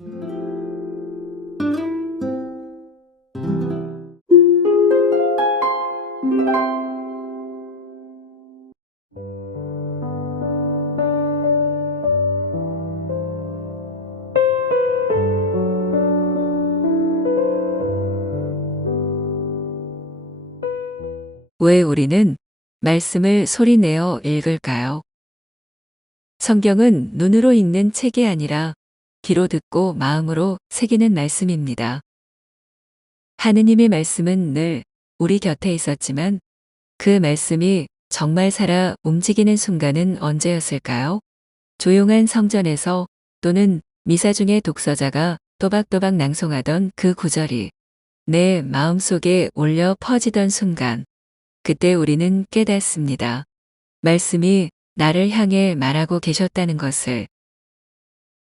왜 우리는 말씀을 소리내어 읽을까요? 성경은 눈으로 읽는 책이 아니라 귀로 듣고 마음으로 새기는 말씀입니다. 하느님의 말씀은 늘 우리 곁에 있었지만 그 말씀이 정말 살아 움직이는 순간은 언제였을까요? 조용한 성전에서 또는 미사 중에 독서자가 또박또박 낭송하던 그 구절이 내 마음속에 울려 퍼지던 순간, 그때 우리는 깨닫습니다. 말씀이 나를 향해 말하고 계셨다는 것을.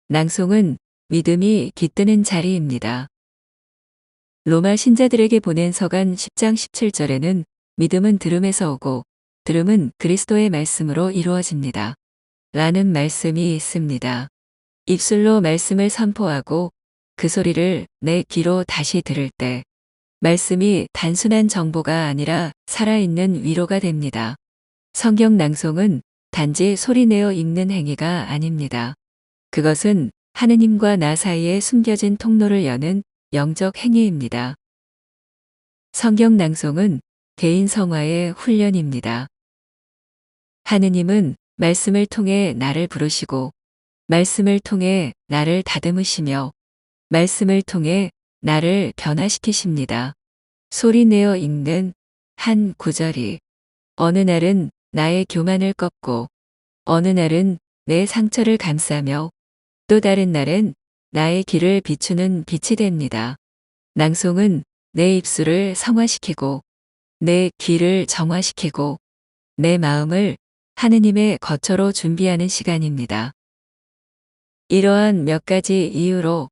낭송은 믿음이 깃드는 자리입니다. 로마 신자들에게 보낸 서간 10장 17절에는 믿음은 들음에서 오고 들음은 그리스도의 말씀으로 이루어집니다. 라는 말씀이 있습니다. 입술로 말씀을 선포하고 그 소리를 내 귀로 다시 들을 때 말씀이 단순한 정보가 아니라 살아있는 위로가 됩니다. 성경 낭송은 단지 소리내어 읽는 행위가 아닙니다. 그것은 하느님과 나 사이에 숨겨진 통로를 여는 영적 행위입니다. 성경 낭송은 개인 성화의 훈련입니다. 하느님은 말씀을 통해 나를 부르시고, 말씀을 통해 나를 다듬으시며, 말씀을 통해 나를 변화시키십니다. 소리내어 읽는 한 구절이 어느 날은 나의 교만을 꺾고, 어느 날은 내 상처를 감싸며, 또 다른 날엔 나의 길을 비추는 빛이 됩니다. 낭송은 내 입술을 성화시키고, 내 귀를 정화시키고, 내 마음을 하느님의 거처로 준비하는 시간입니다. 이러한 몇 가지 이유로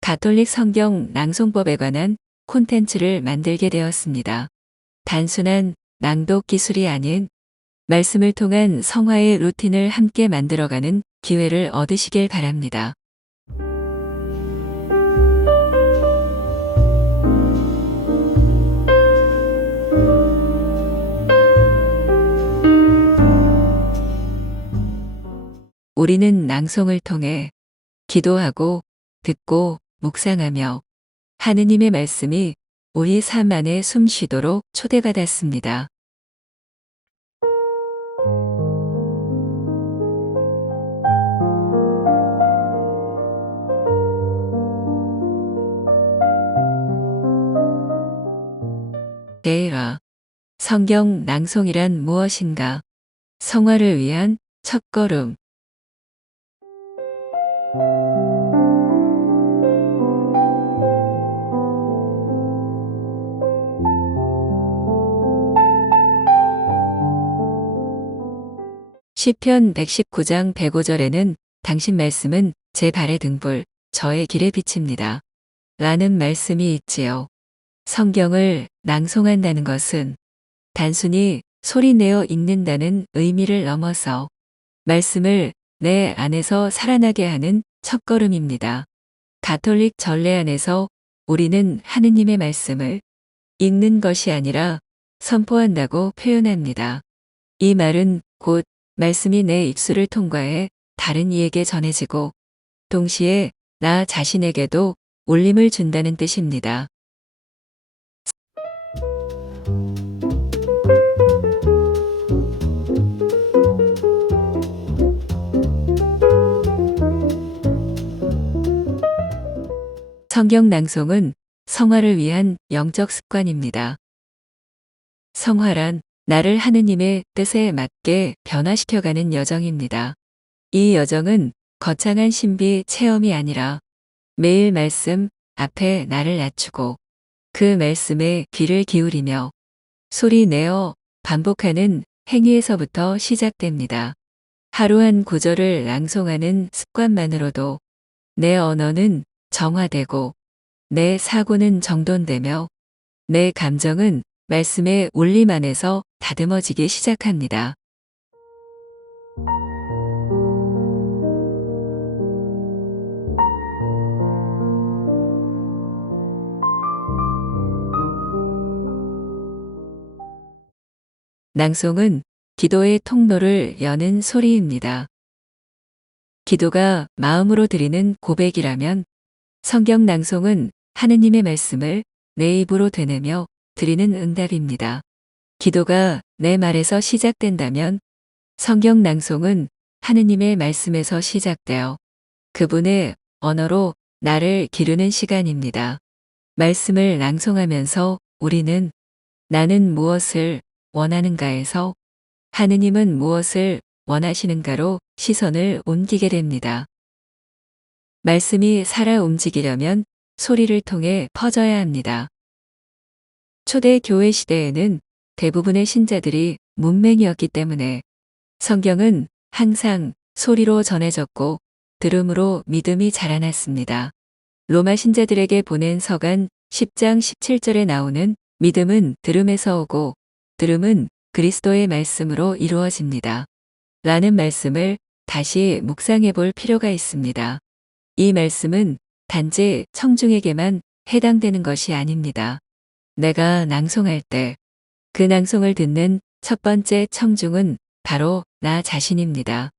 가톨릭 성경 낭송법에 관한 콘텐츠를 만들게 되었습니다. 단순한 낭독 기술이 아닌 말씀을 통한 성화의 루틴을 함께 만들어가는 기회를 얻으시길 바랍니다. 우리는 낭송을 통해 기도하고 듣고 묵상하며 하느님의 말씀이 우리 삶 안에 숨쉬도록 초대받았습니다. 데이라, 성경 낭송이란 무엇인가? 성화를 위한 첫걸음. 시편 119장 105절에는 당신 말씀은 제 발의 등불, 저의 길에 비칩니다. 라는 말씀이 있지요. 성경을 낭송한다는 것은 단순히 소리내어 읽는다는 의미를 넘어서 말씀을 내 안에서 살아나게 하는 첫걸음입니다. 가톨릭 전례 안에서 우리는 하느님의 말씀을 읽는 것이 아니라 선포한다고 표현합니다. 이 말은 곧 말씀이 내 입술을 통과해 다른 이에게 전해지고 동시에 나 자신에게도 울림을 준다는 뜻입니다. 성경 낭송은 성화를 위한 영적 습관입니다. 성화란 나를 하느님의 뜻에 맞게 변화시켜가는 여정입니다. 이 여정은 거창한 신비 체험이 아니라 매일 말씀 앞에 나를 낮추고 그 말씀에 귀를 기울이며 소리 내어 반복하는 행위에서부터 시작됩니다. 하루 한 구절을 낭송하는 습관만으로도 내 언어는 정화되고 내 사고는 정돈되며 내 감정은 말씀의 울림 안에서 다듬어지기 시작합니다. 낭송은 기도의 통로를 여는 소리입니다. 기도가 마음으로 드리는 고백이라면 성경 낭송은 하느님의 말씀을 내 입으로 되뇌며 드리는 응답입니다. 기도가 내 말에서 시작된다면 성경 낭송은 하느님의 말씀에서 시작되어 그분의 언어로 나를 기르는 시간입니다. 말씀을 낭송하면서 우리는 나는 무엇을 원하는가에서 하느님은 무엇을 원하시는가로 시선을 옮기게 됩니다. 말씀이 살아 움직이려면 소리를 통해 퍼져야 합니다. 초대 교회 시대에는 대부분의 신자들이 문맹이었기 때문에 성경은 항상 소리로 전해졌고 들음으로 믿음이 자라났습니다. 로마 신자들에게 보낸 서간 10장 17절에 나오는 믿음은 들음에서 오고 들음은 그리스도의 말씀으로 이루어집니다. 라는 말씀을 다시 묵상해 볼 필요가 있습니다. 이 말씀은 단지 청중에게만 해당되는 것이 아닙니다. 내가 낭송할 때 그 낭송을 듣는 첫 번째 청중은 바로 나 자신입니다.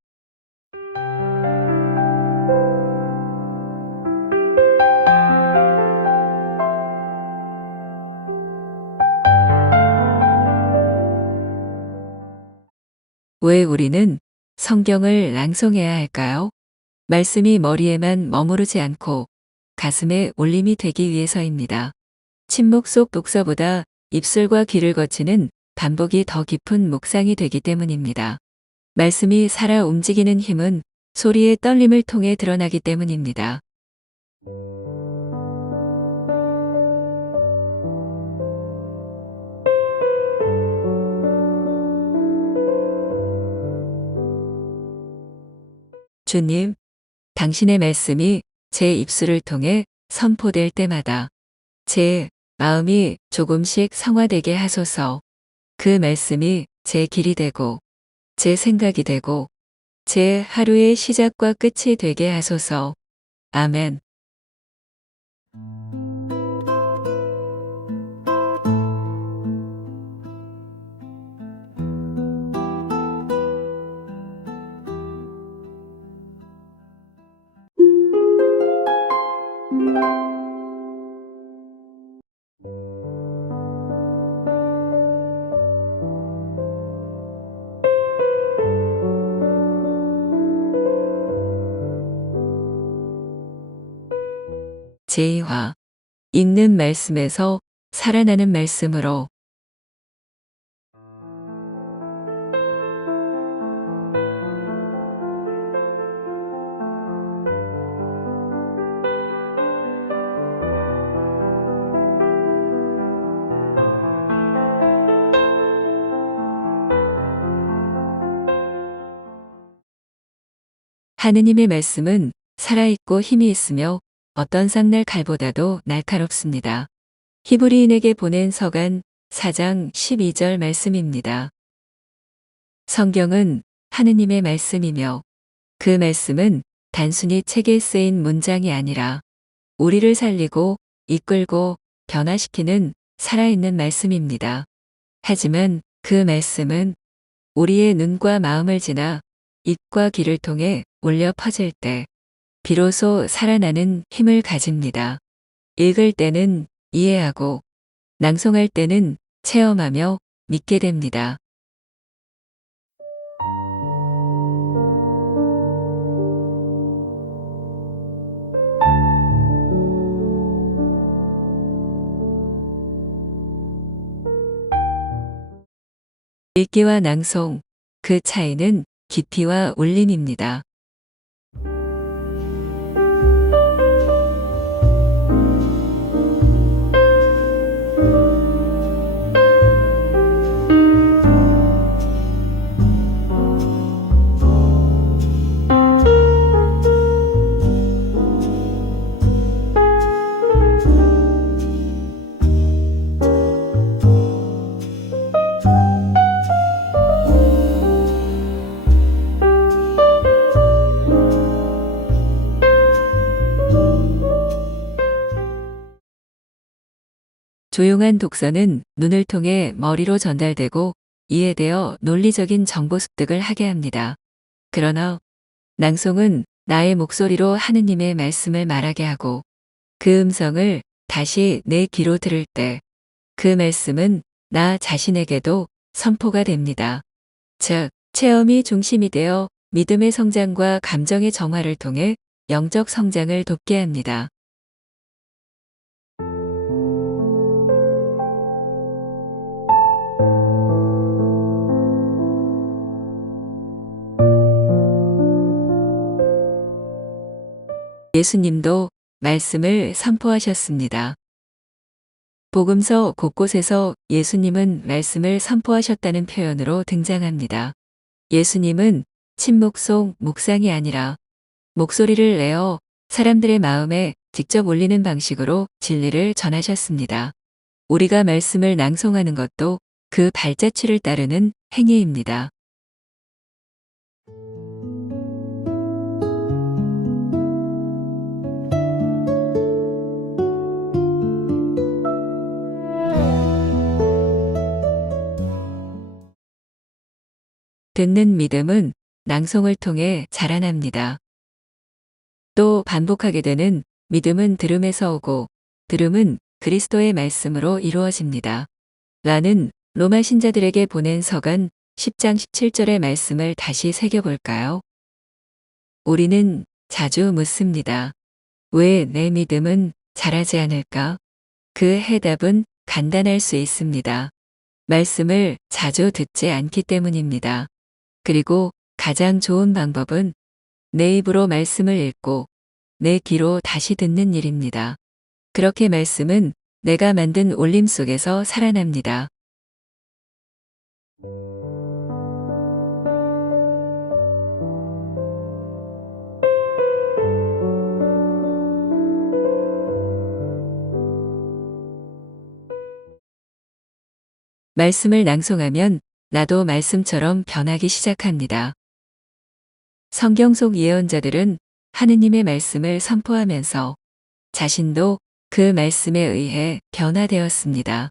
왜 우리는 성경을 낭송해야 할까요? 말씀이 머리에만 머무르지 않고 가슴에 울림이 되기 위해서입니다. 침묵 속 독서보다 입술과 귀를 거치는 반복이 더 깊은 묵상이 되기 때문입니다. 말씀이 살아 움직이는 힘은 소리의 떨림을 통해 드러나기 때문입니다. 주님, 당신의 말씀이 제 입술을 통해 선포될 때마다 제 마음이 조금씩 성화되게 하소서. 그 말씀이 제 길이 되고 제 생각이 되고 제 하루의 시작과 끝이 되게 하소서. 아멘. 제2화 읽는 말씀에서 살아나는 말씀으로. 하느님의 말씀은 살아있고 힘이 있으며 어떤 삭날 칼보다도 날카롭습니다. 히브리인에게 보낸 서간 4장 12절 말씀입니다. 성경은 하느님의 말씀이며 그 말씀은 단순히 책에 쓰인 문장이 아니라 우리를 살리고 이끌고 변화시키는 살아있는 말씀입니다. 하지만 그 말씀은 우리의 눈과 마음을 지나 입과 귀를 통해 울려 퍼질 때 비로소 살아나는 힘을 가집니다. 읽을 때는 이해하고 낭송할 때는 체험하며 믿게 됩니다. 읽기와 낭송, 그 차이는 깊이와 울림입니다. 조용한 독서는 눈을 통해 머리로 전달되고 이해되어 논리적인 정보 습득을 하게 합니다. 그러나 낭송은 나의 목소리로 하느님의 말씀을 말하게 하고 그 음성을 다시 내 귀로 들을 때 그 말씀은 나 자신에게도 선포가 됩니다. 즉, 체험이 중심이 되어 믿음의 성장과 감정의 정화를 통해 영적 성장을 돕게 합니다. 예수님도 말씀을 선포하셨습니다. 복음서 곳곳에서 예수님은 말씀을 선포하셨다는 표현으로 등장합니다. 예수님은 침묵 속 묵상이 아니라 목소리를 내어 사람들의 마음에 직접 울리는 방식으로 진리를 전하셨습니다. 우리가 말씀을 낭송하는 것도 그 발자취를 따르는 행위입니다. 듣는 믿음은 낭송을 통해 자라납니다. 또 반복하게 되는 믿음은 들음에서 오고 들음은 그리스도의 말씀으로 이루어집니다. 라는 로마 신자들에게 보낸 서간 10장 17절의 말씀을 다시 새겨볼까요? 우리는 자주 묻습니다. 왜 내 믿음은 자라지 않을까? 그 해답은 간단할 수 있습니다. 말씀을 자주 듣지 않기 때문입니다. 그리고 가장 좋은 방법은 내 입으로 말씀을 읽고 내 귀로 다시 듣는 일입니다. 그렇게 말씀은 내가 만든 올림 속에서 살아납니다. 말씀을 낭송하면 나도 말씀처럼 변하기 시작합니다. 성경 속 예언자들은 하느님의 말씀을 선포하면서 자신도 그 말씀에 의해 변화되었습니다.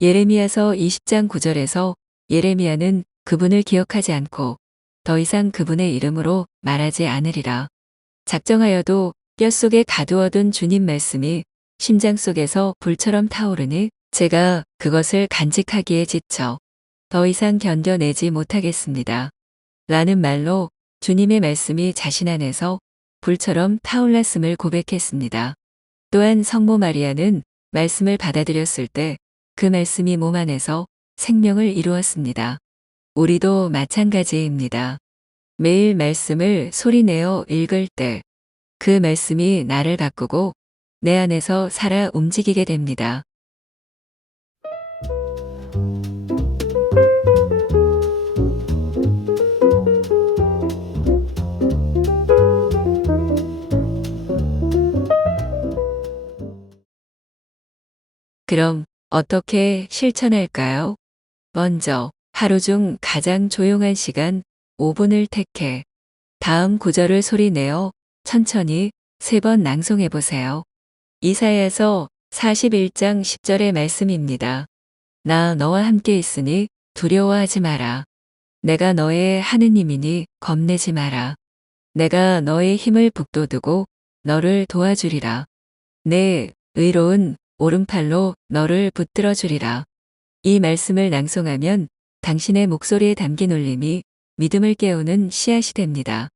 예레미야서 20장 9절에서 예레미야는 그분을 기억하지 않고 더 이상 그분의 이름으로 말하지 않으리라. 작정하여도 뼛속에 가두어둔 주님 말씀이 심장 속에서 불처럼 타오르니 제가 그것을 간직하기에 지쳐 더 이상 견뎌내지 못하겠습니다. 라는 말로 주님의 말씀이 자신 안에서 불처럼 타올랐음을 고백했습니다. 또한 성모 마리아는 말씀을 받아들였을 때 그 말씀이 몸 안에서 생명을 이루었습니다. 우리도 마찬가지입니다. 매일 말씀을 소리내어 읽을 때 그 말씀이 나를 바꾸고 내 안에서 살아 움직이게 됩니다. 그럼 어떻게 실천할까요? 먼저 하루 중 가장 조용한 시간 5분을 택해 다음 구절을 소리내어 천천히 3번 낭송해 보세요. 이사야서 41장 10절의 말씀입니다. 나 너와 함께 있으니 두려워하지 마라. 내가 너의 하느님이니 겁내지 마라. 내가 너의 힘을 북돋우고 너를 도와주리라. 내 의로운 오른팔로 너를 붙들어 주리라. 이 말씀을 낭송하면 당신의 목소리에 담긴 울림이 믿음을 깨우는 씨앗이 됩니다.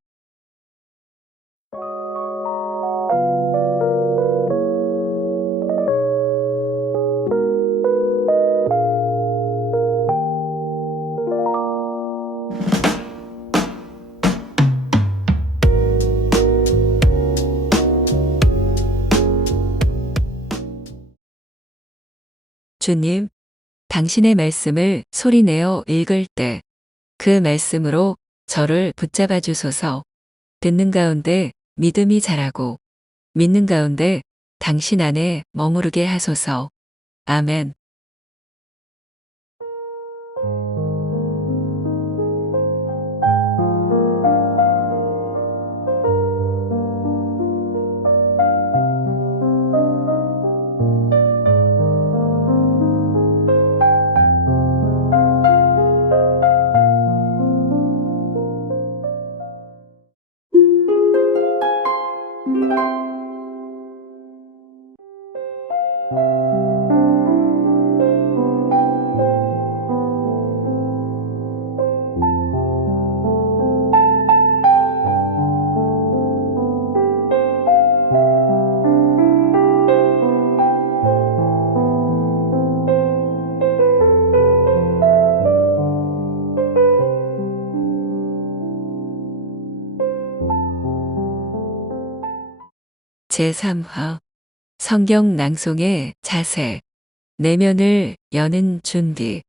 주님, 당신의 말씀을 소리내어 읽을 때 그 말씀으로 저를 붙잡아 주소서. 듣는 가운데 믿음이 자라고 믿는 가운데 당신 안에 머무르게 하소서. 아멘. 제3화 성경 낭송의 자세 내면을 여는 준비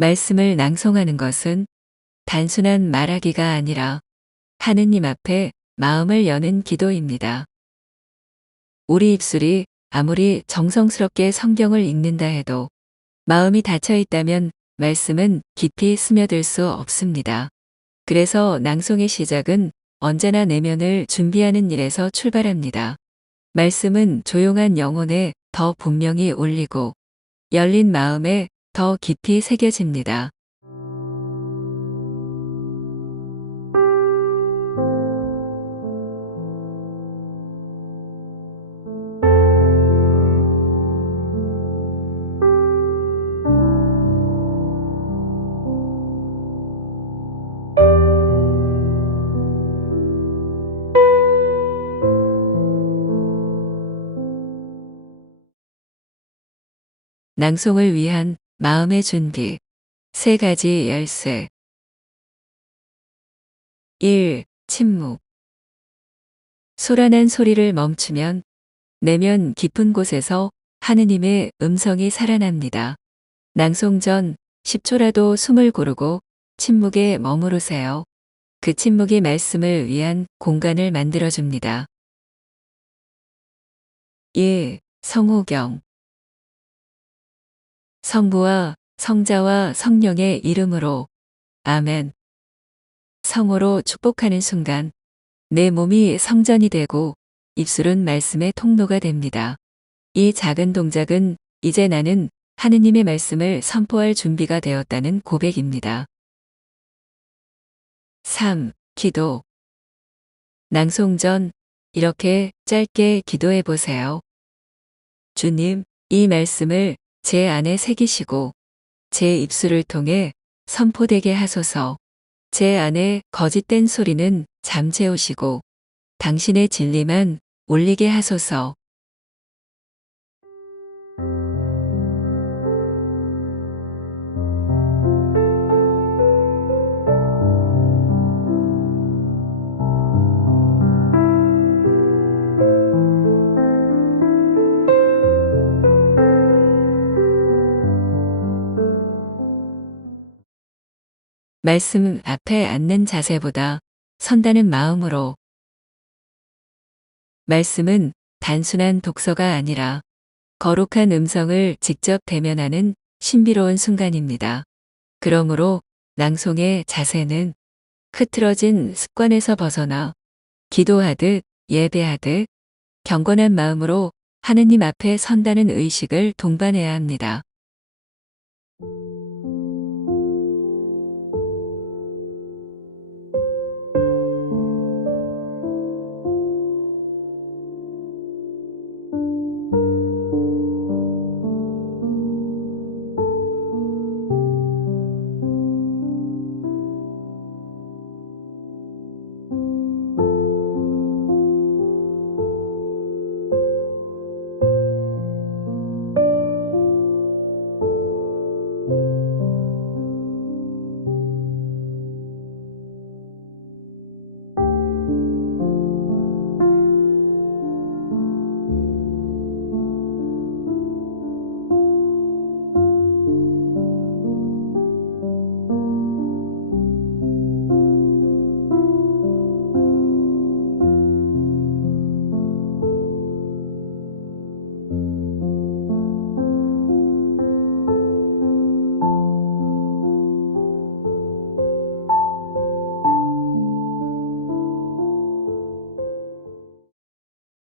말씀을 낭송하는 것은 단순한 말하기가 아니라 하느님 앞에 마음을 여는 기도입니다. 우리 입술이 아무리 정성스럽게 성경을 읽는다 해도 마음이 닫혀 있다면 말씀은 깊이 스며들 수 없습니다. 그래서 낭송의 시작은 언제나 내면을 준비하는 일에서 출발합니다. 말씀은 조용한 영혼에 더 분명히 울리고 열린 마음에 더 깊이 새겨집니다. 낭송을 위한 마음의 준비. 세 가지 열쇠. 1. 침묵. 소란한 소리를 멈추면 내면 깊은 곳에서 하느님의 음성이 살아납니다. 낭송 전 10초라도 숨을 고르고 침묵에 머무르세요. 그 침묵이 말씀을 위한 공간을 만들어줍니다. 1. 성호경. 성부와 성자와 성령의 이름으로 아멘. 성호로 축복하는 순간 내 몸이 성전이 되고 입술은 말씀의 통로가 됩니다. 이 작은 동작은 이제 나는 하느님의 말씀을 선포할 준비가 되었다는 고백입니다. 3. 기도. 낭송 전 이렇게 짧게 기도해 보세요. 주님, 이 말씀을 제 안에 새기시고 제 입술을 통해 선포되게 하소서. 제 안에 거짓된 소리는 잠재우시고 당신의 진리만 울리게 하소서. 말씀 앞에 앉는 자세보다 선다는 마음으로. 말씀은 단순한 독서가 아니라 거룩한 음성을 직접 대면하는 신비로운 순간입니다. 그러므로 낭송의 자세는 흐트러진 습관에서 벗어나 기도하듯 예배하듯 경건한 마음으로 하느님 앞에 선다는 의식을 동반해야 합니다.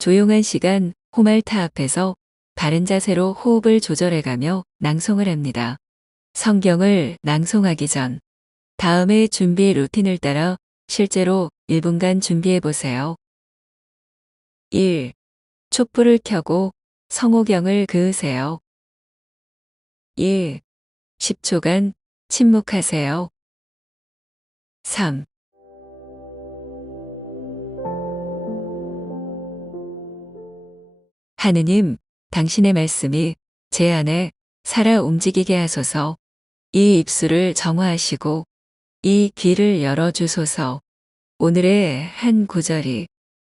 조용한 시간 호말타 앞에서 바른 자세로 호흡을 조절해가며 낭송을 합니다. 성경을 낭송하기 전 다음의 준비 루틴을 따라 실제로 1분간 준비해 보세요. 1. 촛불을 켜고 성호경을 그으세요. 1. 10초간 침묵하세요. 3. 하느님, 당신의 말씀이 제 안에 살아 움직이게 하소서. 이 입술을 정화하시고 이 귀를 열어주소서. 오늘의 한 구절이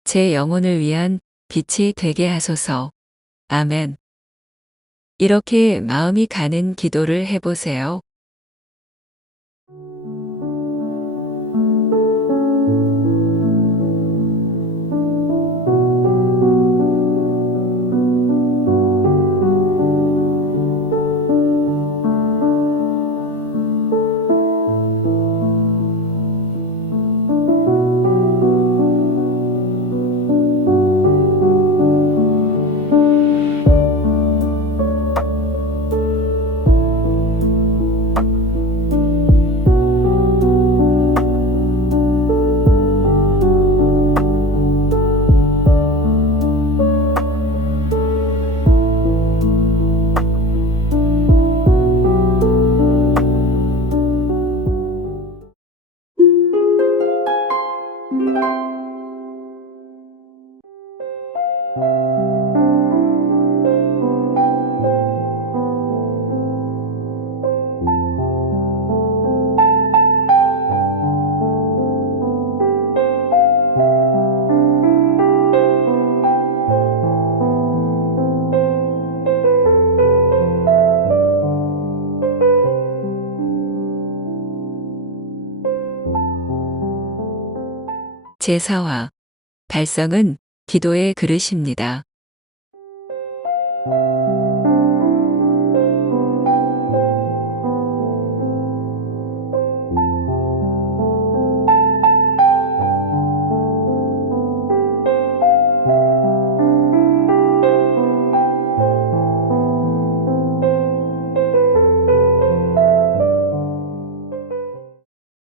제 영혼을 위한 빛이 되게 하소서. 아멘. 이렇게 마음이 가는 기도를 해보세요. 제4화 발성은 기도의 그릇입니다.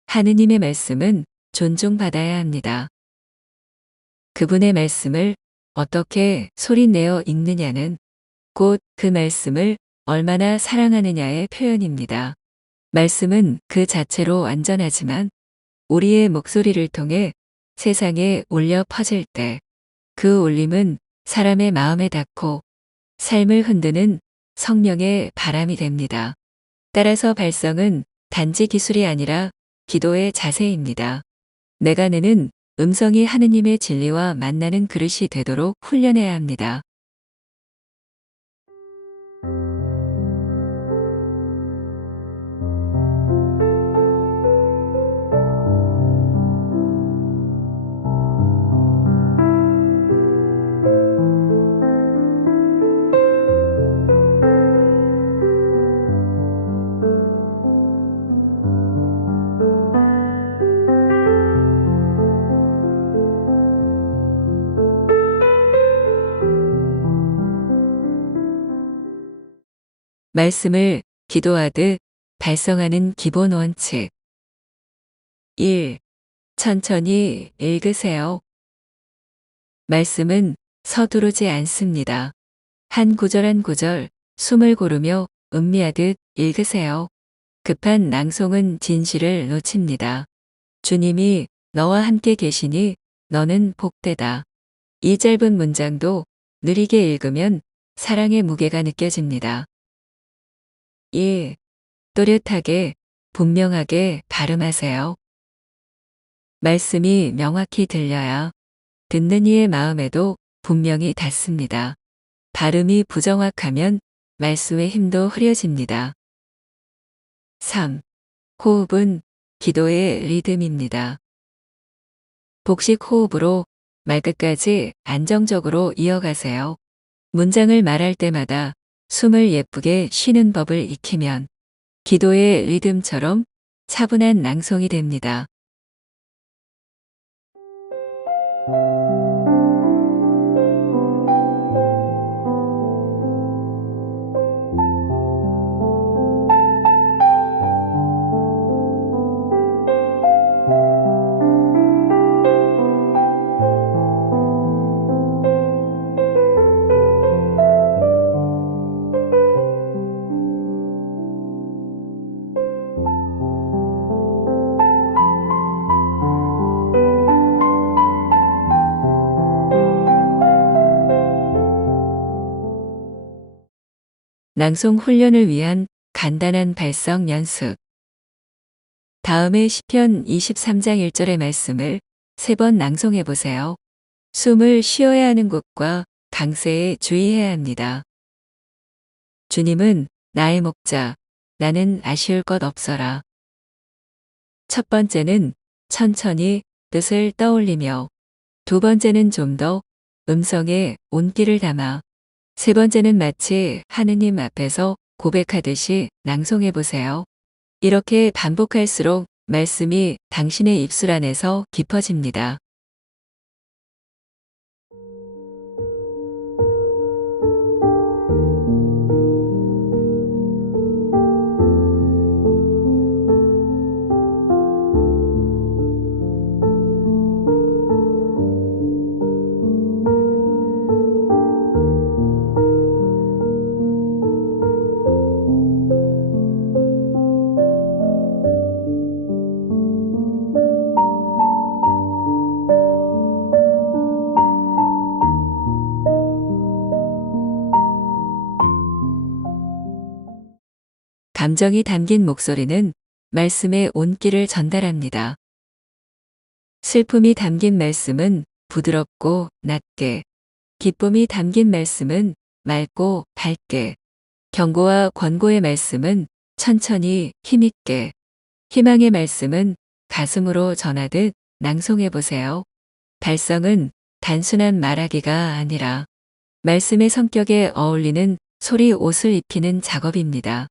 하느님의 말씀은 존중받아야 합니다. 그분의 말씀을 어떻게 소리내어 읽느냐는 곧 그 말씀을 얼마나 사랑하느냐의 표현입니다. 말씀은 그 자체로 완전하지만 우리의 목소리를 통해 세상에 울려 퍼질 때 그 울림은 사람의 마음에 닿고 삶을 흔드는 성령의 바람이 됩니다. 따라서 발성은 단지 기술이 아니라 기도의 자세입니다. 내가 내는 음성이 하느님의 진리와 만나는 그릇이 되도록 훈련해야 합니다. 말씀을 기도하듯 발성하는 기본 원칙. 1. 천천히 읽으세요. 말씀은 서두르지 않습니다. 한 구절 한 구절 숨을 고르며 음미하듯 읽으세요. 급한 낭송은 진실을 놓칩니다. 주님이 너와 함께 계시니 너는 복되다. 이 짧은 문장도 느리게 읽으면 사랑의 무게가 느껴집니다. 1. 또렷하게 분명하게 발음하세요. 말씀이 명확히 들려야 듣는 이의 마음에도 분명히 닿습니다. 발음이 부정확하면 말씀의 힘도 흐려집니다. 3. 호흡은 기도의 리듬입니다. 복식 호흡으로 말끝까지 안정적으로 이어가세요. 문장을 말할 때마다 숨을 예쁘게 쉬는 법을 익히면 기도의 리듬처럼 차분한 낭송이 됩니다. 낭송 훈련을 위한 간단한 발성 연습. 다음에 시편 23장 1절의 말씀을 3번 낭송해 보세요. 숨을 쉬어야 하는 곳과 강세에 주의해야 합니다. 주님은 나의 목자, 나는 아쉬울 것 없어라. 첫 번째는 천천히 뜻을 떠올리며, 두 번째는 좀 더 음성에 온기를 담아, 세 번째는 마치 하느님 앞에서 고백하듯이 낭송해 보세요. 이렇게 반복할수록 말씀이 당신의 입술 안에서 깊어집니다. 감정이 담긴 목소리는 말씀의 온기를 전달합니다. 슬픔이 담긴 말씀은 부드럽고 낮게, 기쁨이 담긴 말씀은 맑고 밝게, 경고와 권고의 말씀은 천천히 힘있게, 희망의 말씀은 가슴으로 전하듯 낭송해 보세요. 발성은 단순한 말하기가 아니라 말씀의 성격에 어울리는 소리 옷을 입히는 작업입니다.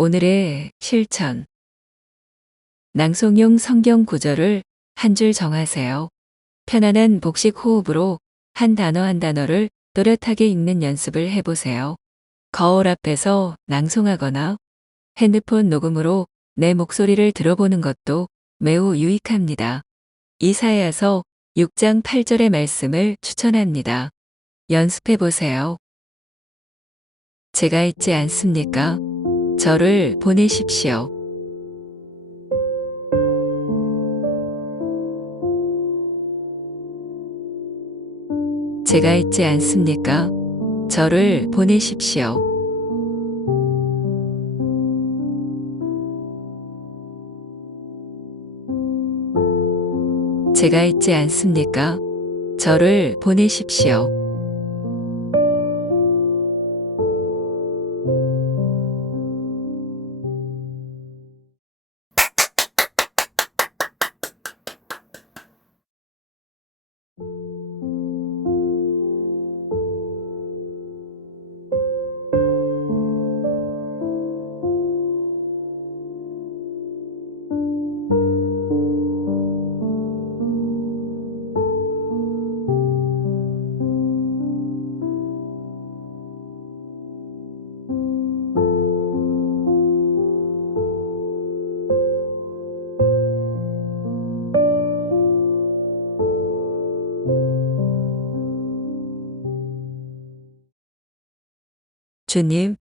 오늘의 실천. 낭송용 성경 구절을 한 줄 정하세요. 편안한 복식 호흡으로 한 단어 한 단어를 또렷하게 읽는 연습을 해보세요. 거울 앞에서 낭송하거나 핸드폰 녹음으로 내 목소리를 들어보는 것도 매우 유익합니다. 이사야서 6장 8절의 말씀을 추천합니다. 연습해보세요. 제가 있지 않습니까? 저를 보내십시오. 제가 있지 않습니까? 저를 보내십시오. 제가 있지 않습니까? 저를 보내십시오. 주님,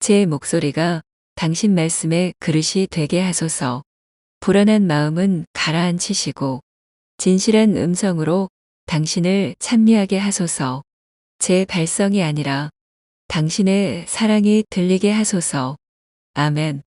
제 목소리가 당신 말씀의 그릇이 되게 하소서. 불안한 마음은 가라앉히시고 진실한 음성으로 당신을 찬미하게 하소서. 제 발성이 아니라 당신의 사랑이 들리게 하소서. 아멘.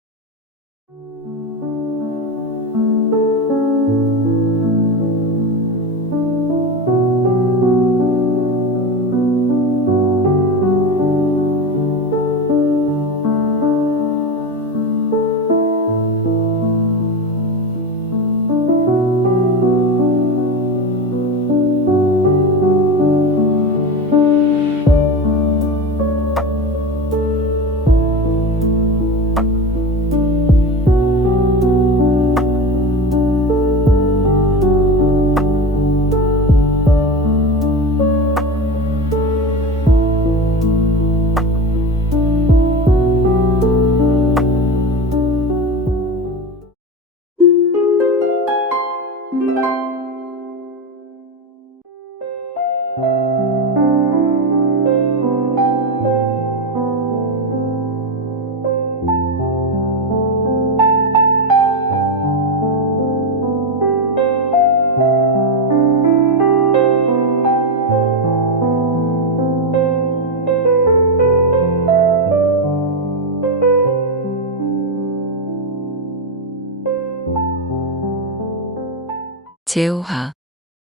재호화,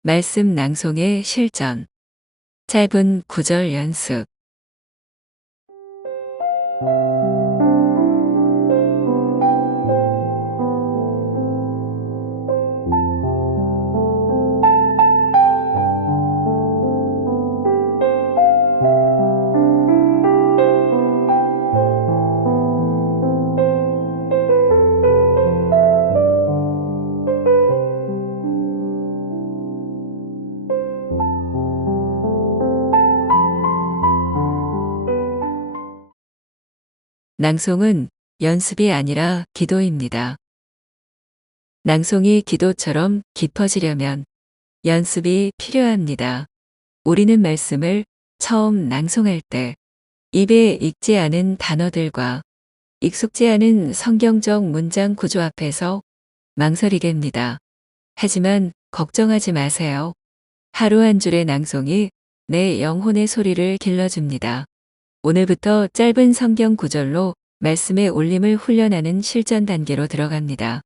말씀 낭송의 실전, 짧은 구절 연습. 낭송은 연습이 아니라 기도입니다. 낭송이 기도처럼 깊어지려면 연습이 필요합니다. 우리는 말씀을 처음 낭송할 때 입에 익지 않은 단어들과 익숙지 않은 성경적 문장 구조 앞에서 망설이게 됩니다. 하지만 걱정하지 마세요. 하루 한 줄의 낭송이 내 영혼의 소리를 길러줍니다. 오늘부터 짧은 성경 구절로 말씀의 울림을 훈련하는 실전 단계로 들어갑니다.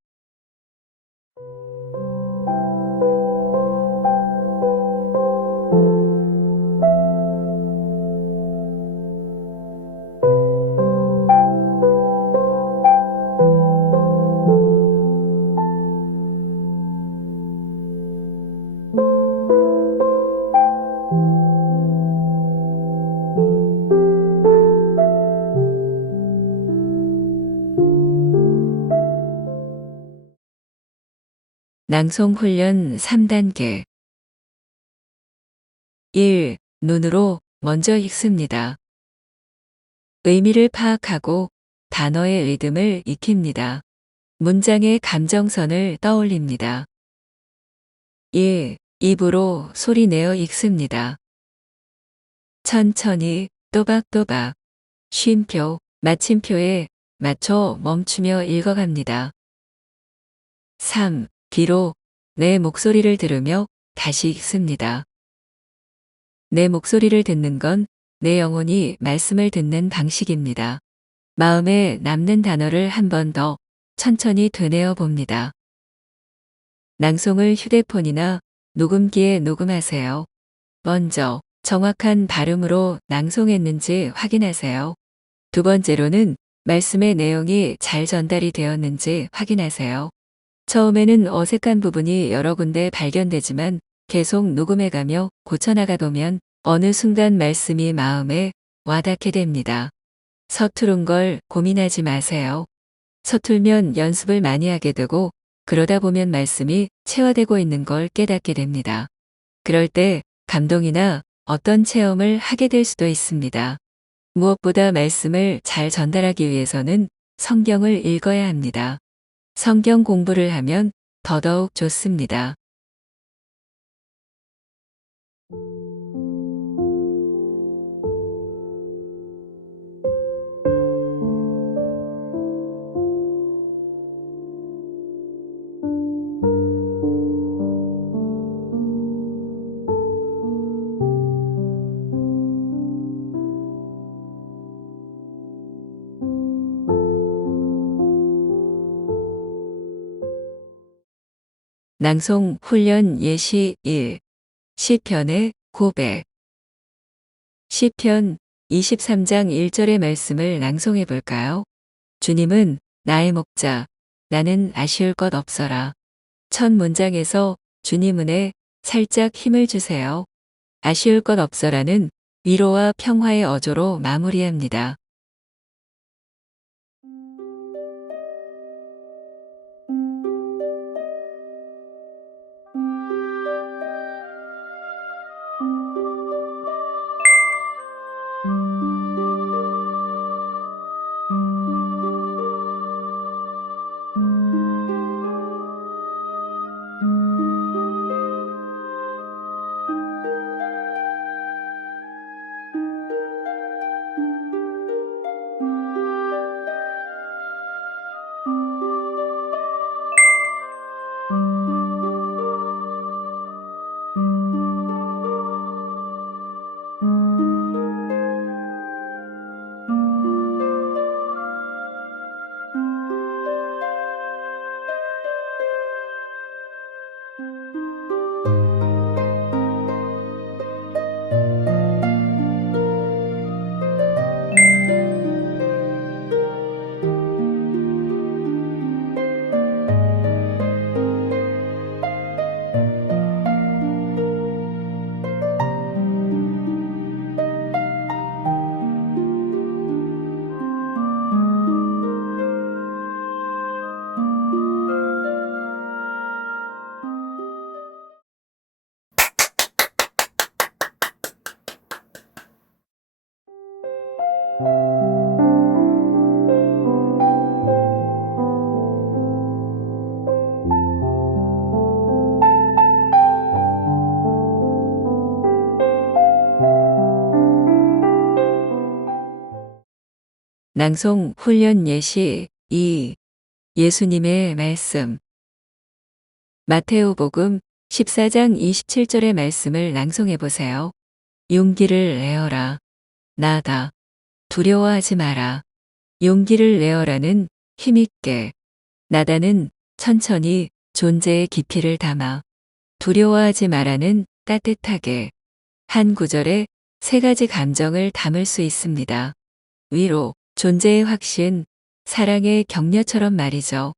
낭송 훈련 3단계. 1. 눈으로 먼저 읽습니다. 의미를 파악하고 단어의 리듬을 익힙니다. 문장의 감정선을 떠올립니다. 2. 입으로 소리내어 읽습니다. 천천히 또박또박 쉼표, 마침표에 맞춰 멈추며 읽어갑니다. 3. 귀로 내 목소리를 들으며 다시 읽습니다. 내 목소리를 듣는 건 내 영혼이 말씀을 듣는 방식입니다. 마음에 남는 단어를 한 번 더 천천히 되뇌어 봅니다. 낭송을 휴대폰이나 녹음기에 녹음하세요. 먼저 정확한 발음으로 낭송했는지 확인하세요. 두 번째로는 말씀의 내용이 잘 전달이 되었는지 확인하세요. 처음에는 어색한 부분이 여러 군데 발견되지만 계속 녹음해가며 고쳐나가 보면 어느 순간 말씀이 마음에 와닿게 됩니다. 서투른 걸 고민하지 마세요. 서툴면 연습을 많이 하게 되고 그러다 보면 말씀이 체화되고 있는 걸 깨닫게 됩니다. 그럴 때 감동이나 어떤 체험을 하게 될 수도 있습니다. 무엇보다 말씀을 잘 전달하기 위해서는 성경을 읽어야 합니다. 성경 공부를 하면 더더욱 좋습니다. 낭송 훈련 예시 1. 시편의 고백. 시편 23장 1절의 말씀을 낭송해 볼까요? 주님은 나의 목자, 나는 아쉬울 것 없어라. 첫 문장에서 주님은에 살짝 힘을 주세요. 아쉬울 것 없어라는 위로와 평화의 어조로 마무리합니다. 낭송 훈련 예시 2. 예수님의 말씀. 마테오복음 14장 27절의 말씀을 낭송해 보세요. 용기를 내어라. 나다. 두려워하지 마라. 용기를 내어라는 힘있게, 나다는 천천히 존재의 깊이를 담아, 두려워하지 마라는 따뜻하게, 한 구절에 세 가지 감정을 담을 수 있습니다. 위로, 존재의 확신, 사랑의 격려처럼 말이죠.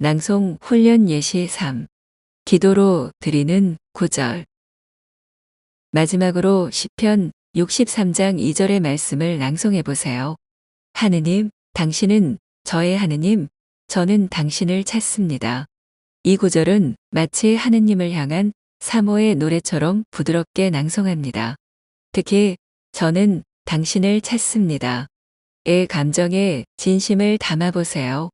낭송 훈련 예시 3. 기도로 드리는 구절. 마지막으로 시편 63장 2절의 말씀을 낭송해 보세요. 하느님, 당신은 저의 하느님, 저는 당신을 찾습니다. 이 구절은 마치 하느님을 향한 사모의 노래처럼 부드럽게 낭송합니다. 특히 저는 당신을 찾습니다. 의 감정에 진심을 담아보세요.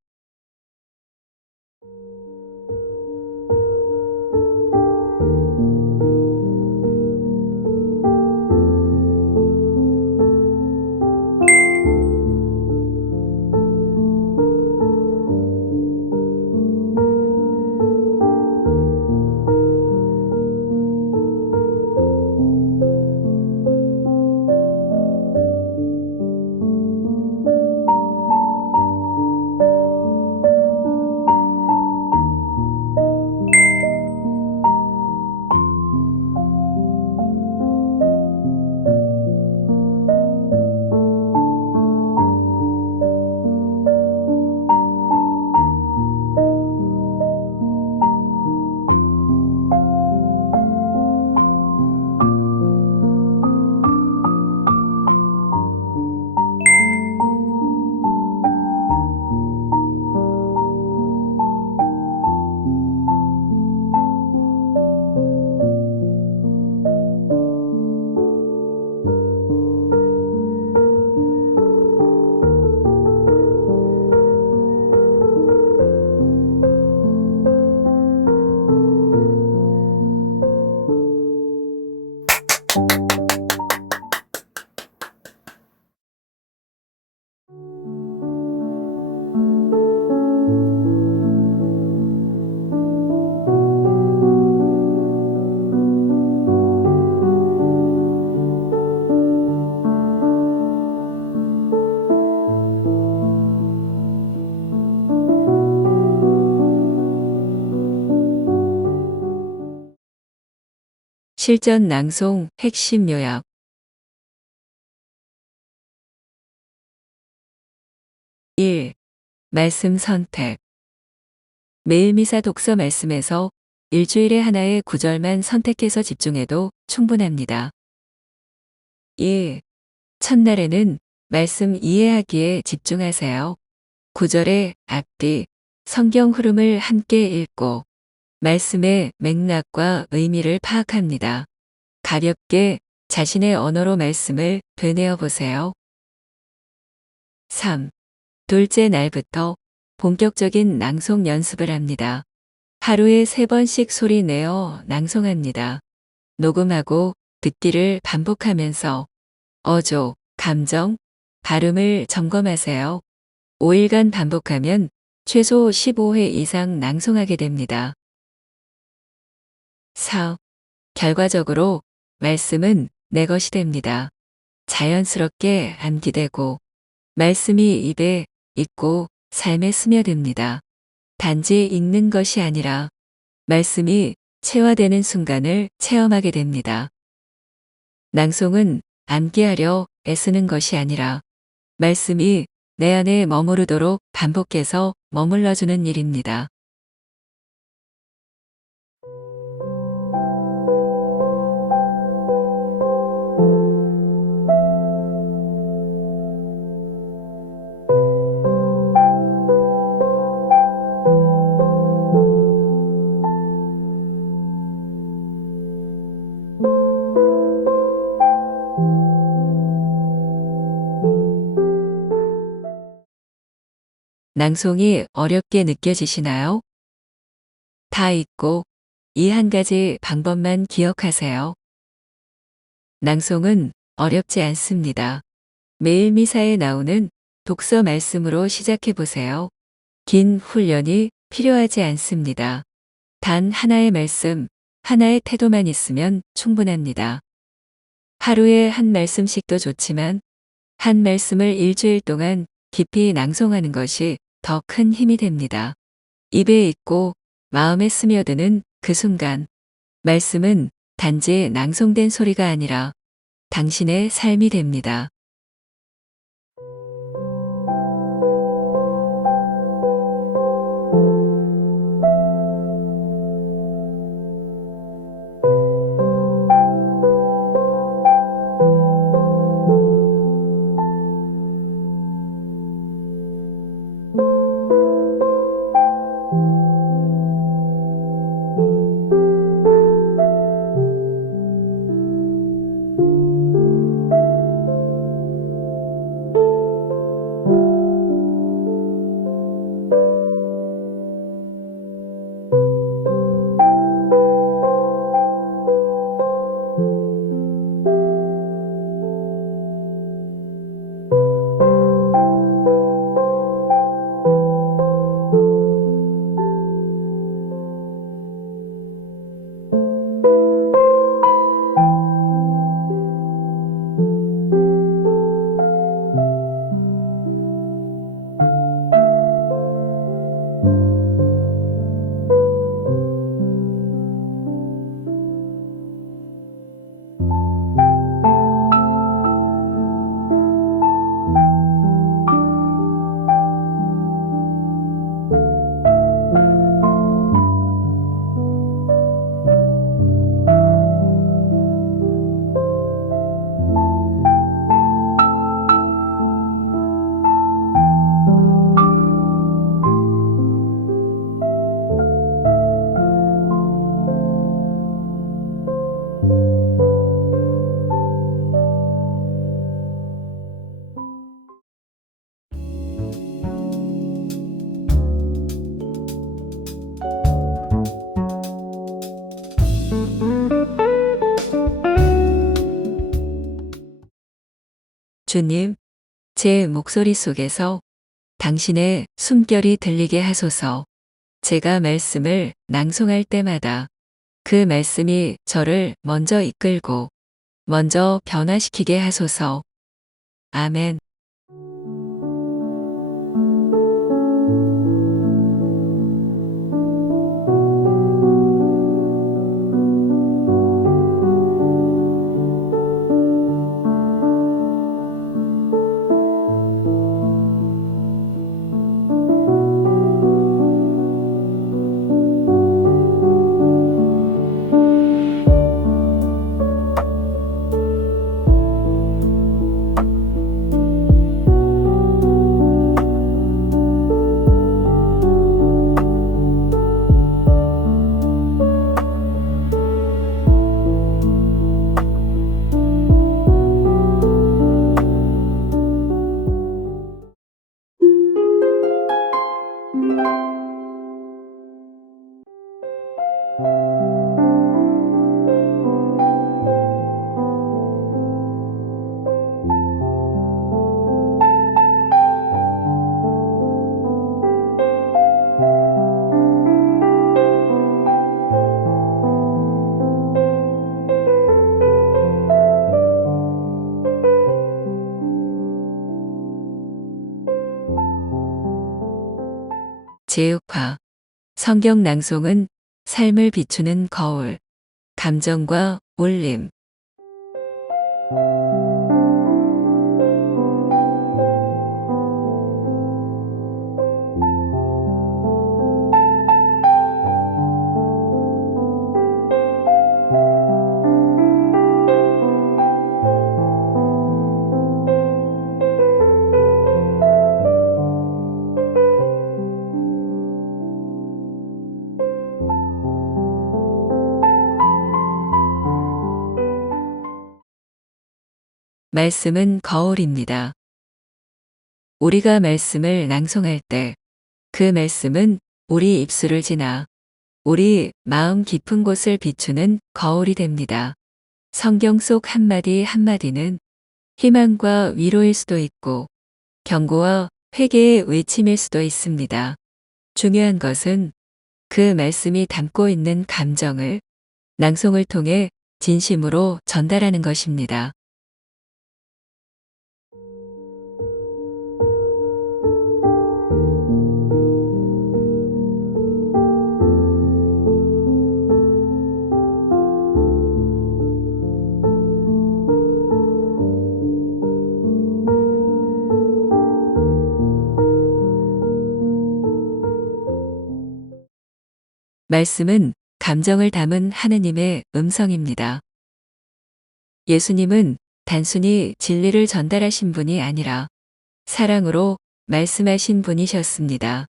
실전 낭송 핵심 요약. 1. 말씀 선택. 매일 미사 독서 말씀에서 일주일에 하나의 구절만 선택해서 집중해도 충분합니다. 2. 첫날에는 말씀 이해하기에 집중하세요. 구절의 앞뒤, 성경 흐름을 함께 읽고 말씀의 맥락과 의미를 파악합니다. 가볍게 자신의 언어로 말씀을 되뇌어 보세요. 3. 둘째 날부터 본격적인 낭송 연습을 합니다. 하루에 3번씩 소리 내어 낭송합니다. 녹음하고 듣기를 반복하면서 어조, 감정, 발음을 점검하세요. 5일간 반복하면 최소 15회 이상 낭송하게 됩니다. 4. 결과적으로 말씀은 내 것이 됩니다. 자연스럽게 암기되고 말씀이 입에 있고 삶에 스며듭니다. 단지 읽는 것이 아니라 말씀이 체화되는 순간을 체험하게 됩니다. 낭송은 암기하려 애쓰는 것이 아니라 말씀이 내 안에 머무르도록 반복해서 머물러주는 일입니다. 낭송이 어렵게 느껴지시나요? 다 잊고 이 한 가지 방법만 기억하세요. 낭송은 어렵지 않습니다. 매일 미사에 나오는 독서 말씀으로 시작해 보세요. 긴 훈련이 필요하지 않습니다. 단 하나의 말씀, 하나의 태도만 있으면 충분합니다. 하루에 한 말씀씩도 좋지만 한 말씀을 일주일 동안 깊이 낭송하는 것이 더 큰 힘이 됩니다. 입에 있고 마음에 스며드는 그 순간, 말씀은 단지 낭송된 소리가 아니라 당신의 삶이 됩니다. 주님, 제 목소리 속에서 당신의 숨결이 들리게 하소서. 제가 말씀을 낭송할 때마다 그 말씀이 저를 먼저 이끌고 먼저 변화시키게 하소서. 아멘. 제6화 성경 낭송은 삶을 비추는 거울, 감정과 울림. 말씀은 거울입니다. 우리가 말씀을 낭송할 때 그 말씀은 우리 입술을 지나 우리 마음 깊은 곳을 비추는 거울이 됩니다. 성경 속 한마디 한마디는 희망과 위로일 수도 있고 경고와 회개의 외침일 수도 있습니다. 중요한 것은 그 말씀이 담고 있는 감정을 낭송을 통해 진심으로 전달하는 것입니다. 말씀은 감정을 담은 하느님의 음성입니다. 예수님은 단순히 진리를 전달하신 분이 아니라 사랑으로 말씀하신 분이셨습니다.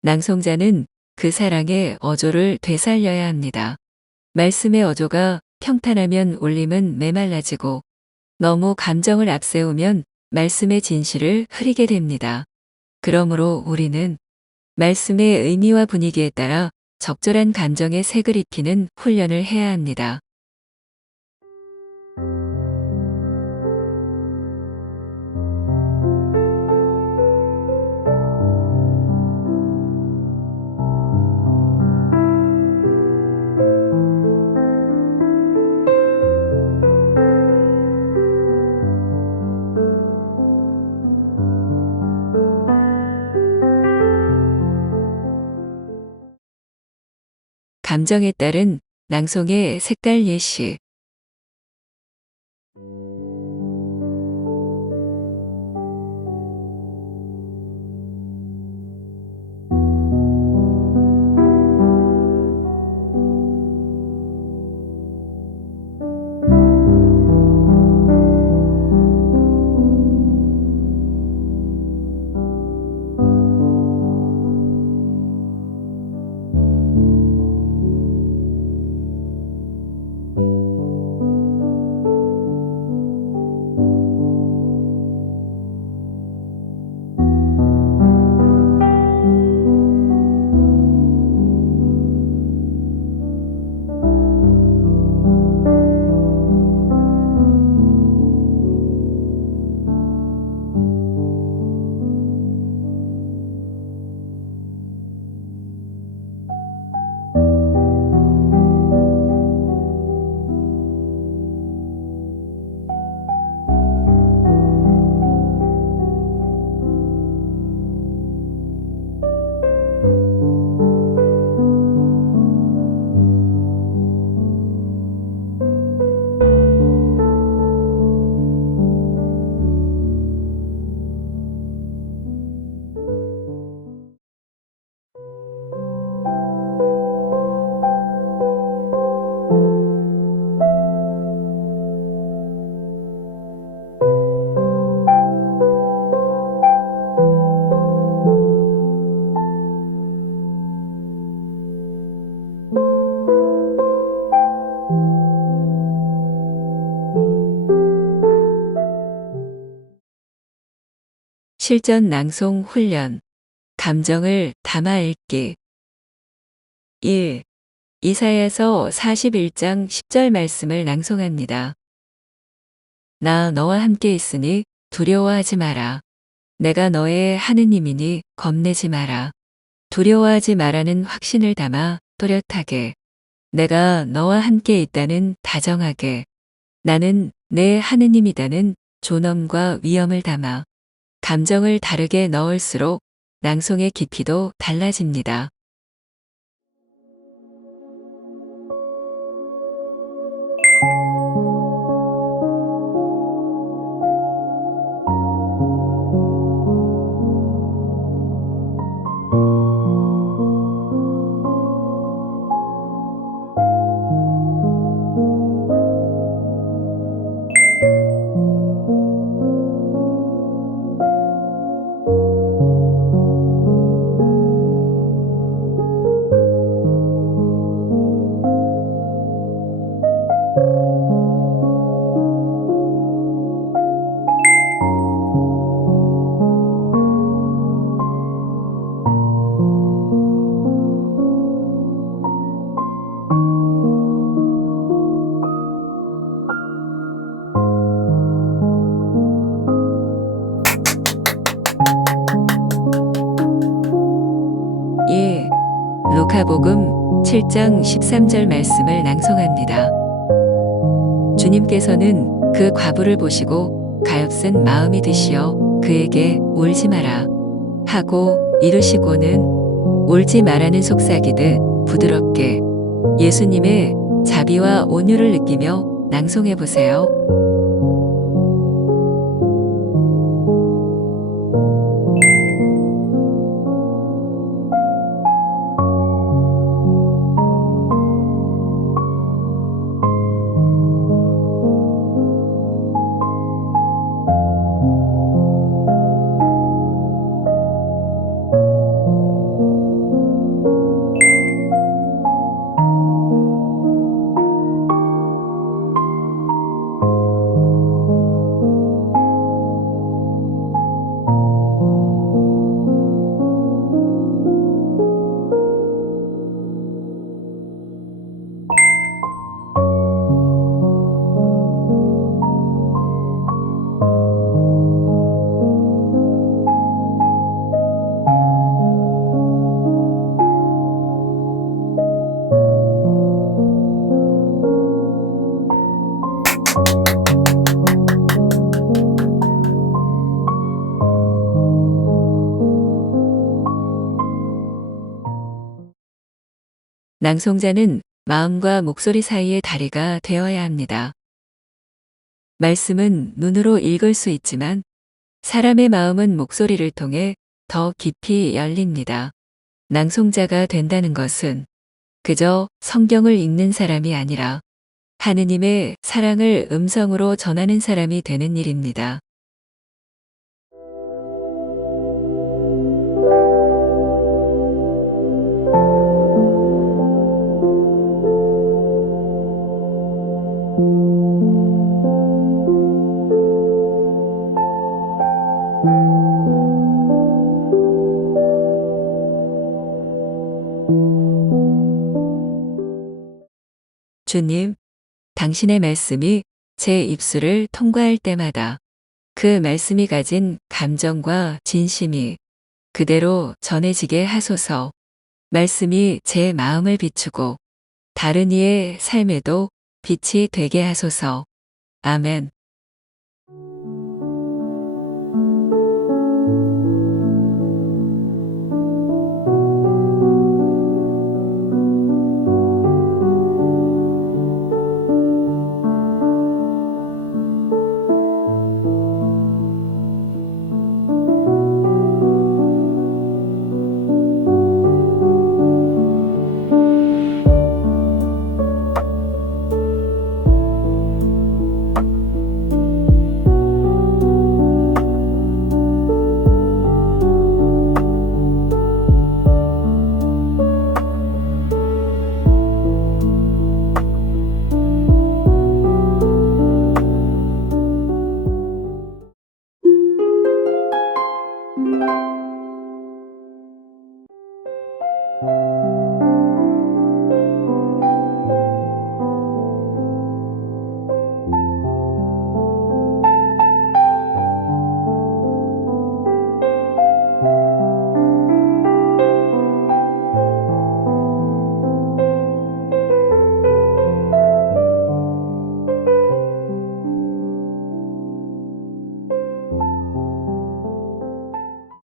낭송자는 그 사랑의 어조를 되살려야 합니다. 말씀의 어조가 평탄하면 울림은 메말라지고 너무 감정을 앞세우면 말씀의 진실을 흐리게 됩니다. 그러므로 우리는 말씀의 의미와 분위기에 따라 적절한 감정의 색을 입히는 훈련을 해야 합니다. 감정에 따른 낭송의 색깔 예시. 실전 낭송 훈련. 감정을 담아 읽기. 1. 이사야서 41장 10절 말씀을 낭송합니다. 나 너와 함께 있으니 두려워하지 마라. 내가 너의 하느님이니 겁내지 마라. 두려워하지 마라는 확신을 담아 또렷하게. 내가 너와 함께 있다는 다정하게. 나는 내 하느님이다는 존엄과 위엄을 담아. 감정을 다르게 넣을수록 낭송의 깊이도 달라집니다. 예. 루카복음 7장 13절 말씀을 낭송합니다. 주님께서는 그 과부를 보시고 가엾은 마음이 드시어 그에게 울지 마라 하고 이르시고는 울지 말라는 속삭이듯 부드럽게 예수님의 자비와 온유를 느끼며 낭송해 보세요. 낭송자는 마음과 목소리 사이의 다리가 되어야 합니다. 말씀은 눈으로 읽을 수 있지만 사람의 마음은 목소리를 통해 더 깊이 열립니다. 낭송자가 된다는 것은 그저 성경을 읽는 사람이 아니라 하느님의 사랑을 음성으로 전하는 사람이 되는 일입니다. 주님, 당신의 말씀이 제 입술을 통과할 때마다 그 말씀이 가진 감정과 진심이 그대로 전해지게 하소서. 말씀이 제 마음을 비추고 다른 이의 삶에도 빛이 되게 하소서. 아멘.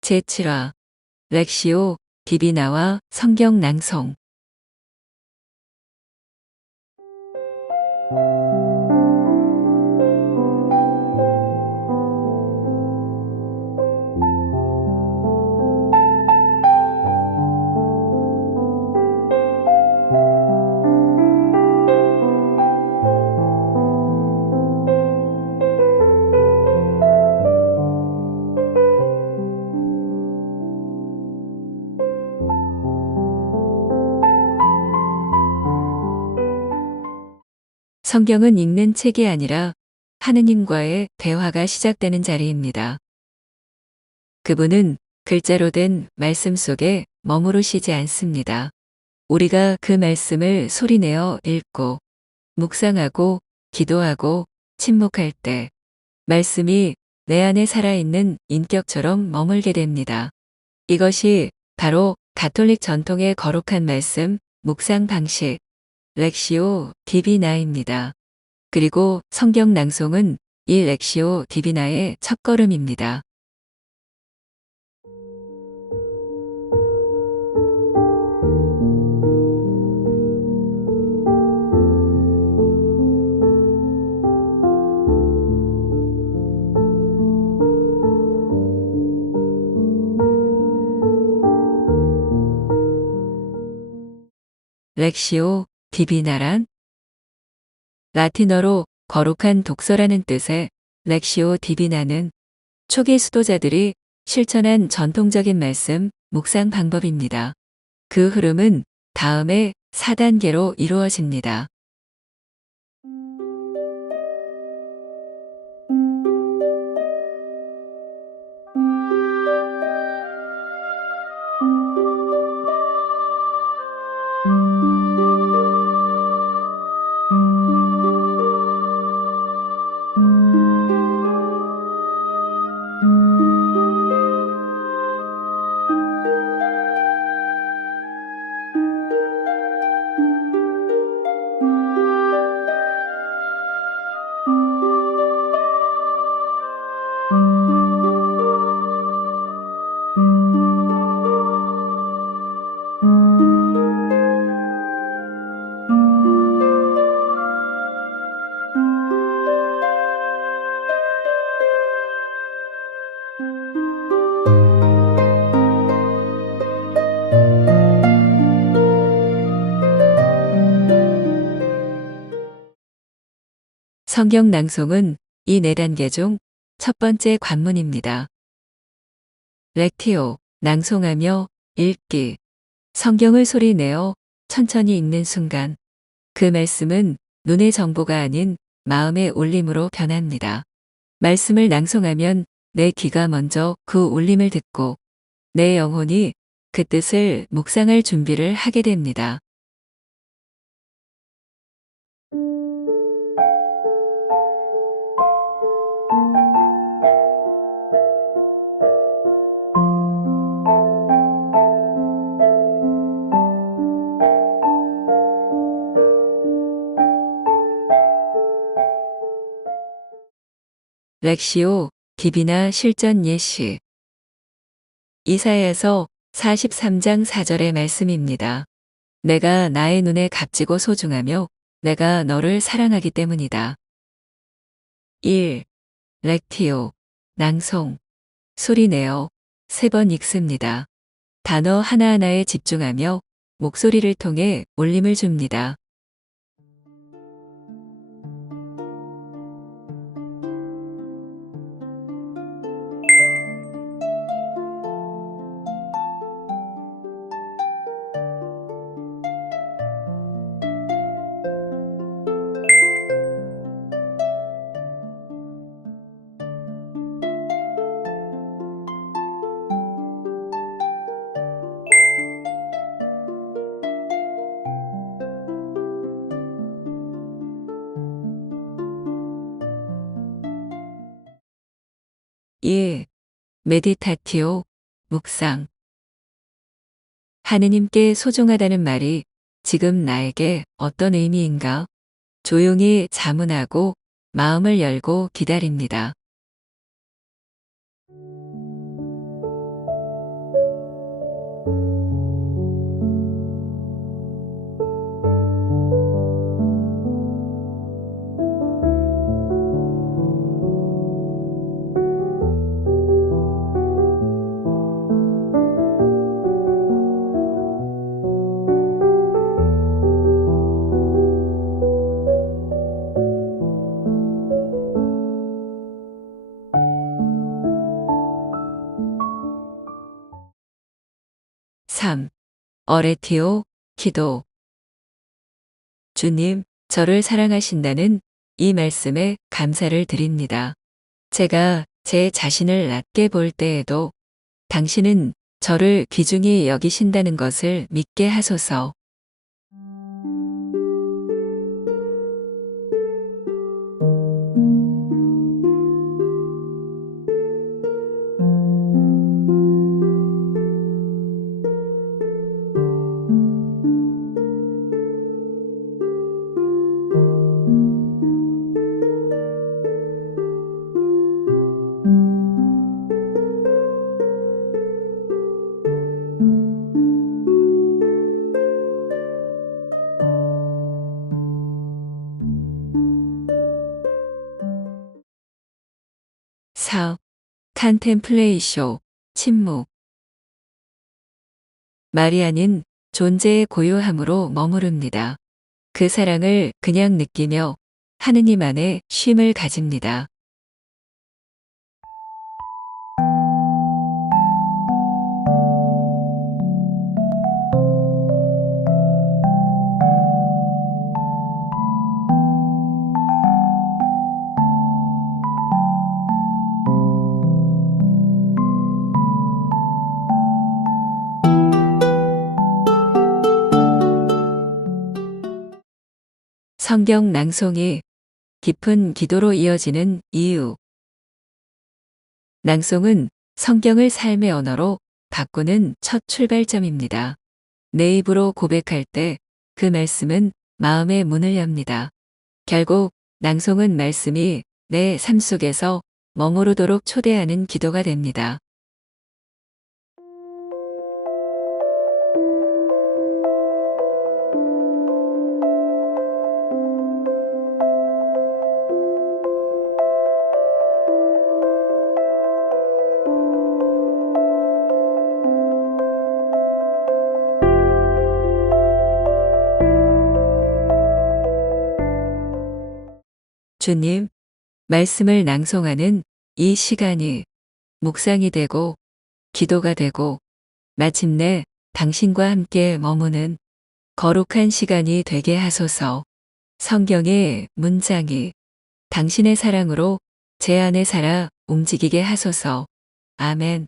제7화 렉시오 디비나와 성경 낭송. 성경은 읽는 책이 아니라 하느님과의 대화가 시작되는 자리입니다. 그분은 글자로 된 말씀 속에 머무르시지 않습니다. 우리가 그 말씀을 소리내어 읽고 묵상하고 기도하고 침묵할 때 말씀이 내 안에 살아있는 인격처럼 머물게 됩니다. 이것이 바로 가톨릭 전통의 거룩한 말씀, 묵상 방식, 렉시오 디비나입니다. 그리고 성경 낭송은 이 렉시오 디비나의 첫걸음입니다. 렉시오 디비나란 라틴어로 거룩한 독서라는 뜻의 렉시오 디비나는 초기 수도자들이 실천한 전통적인 말씀, 묵상 방법입니다. 그 흐름은 다음의 4단계로 이루어집니다. 성경 낭송은 이 4단계 중 첫 번째 관문입니다. 렉티오, 낭송하며 읽기. 성경을 소리내어 천천히 읽는 순간 그 말씀은 눈의 정보가 아닌 마음의 울림으로 변합니다. 말씀을 낭송하면 내 귀가 먼저 그 울림을 듣고 내 영혼이 그 뜻을 묵상할 준비를 하게 됩니다. 렉시오 디비나 실전 예시. 이사야서 43장 4절의 말씀입니다. 내가 나의 눈에 값지고 소중하며 내가 너를 사랑하기 때문이다. 1. 렉티오, 낭송, 소리내어 3번 읽습니다. 단어 하나하나에 집중하며 목소리를 통해 울림을 줍니다. 1. 메디타티오, 묵상. 하느님께 소중하다는 말이 지금 나에게 어떤 의미인가? 조용히 자문하고 마음을 열고 기다립니다. 3. 어레티오, 기도. 주님, 저를 사랑하신다는 이 말씀에 감사를 드립니다. 제가 제 자신을 낮게 볼 때에도 당신은 저를 귀중히 여기신다는 것을 믿게 하소서. 4. 컨템플레이쇼, 침묵. 마리아는 존재의 고요함으로 머무릅니다. 그 사랑을 그냥 느끼며 하느님 안에 쉼을 가집니다. 성경 낭송이 깊은 기도로 이어지는 이유. 낭송은 성경을 삶의 언어로 바꾸는 첫 출발점입니다. 내 입으로 고백할 때 그 말씀은 마음의 문을 엽니다. 결국 낭송은 말씀이 내 삶 속에서 머무르도록 초대하는 기도가 됩니다. 주님, 말씀을 낭송하는 이 시간이 묵상이 되고 기도가 되고 마침내 당신과 함께 머무는 거룩한 시간이 되게 하소서. 성경의 문장이 당신의 사랑으로 제 안에 살아 움직이게 하소서. 아멘.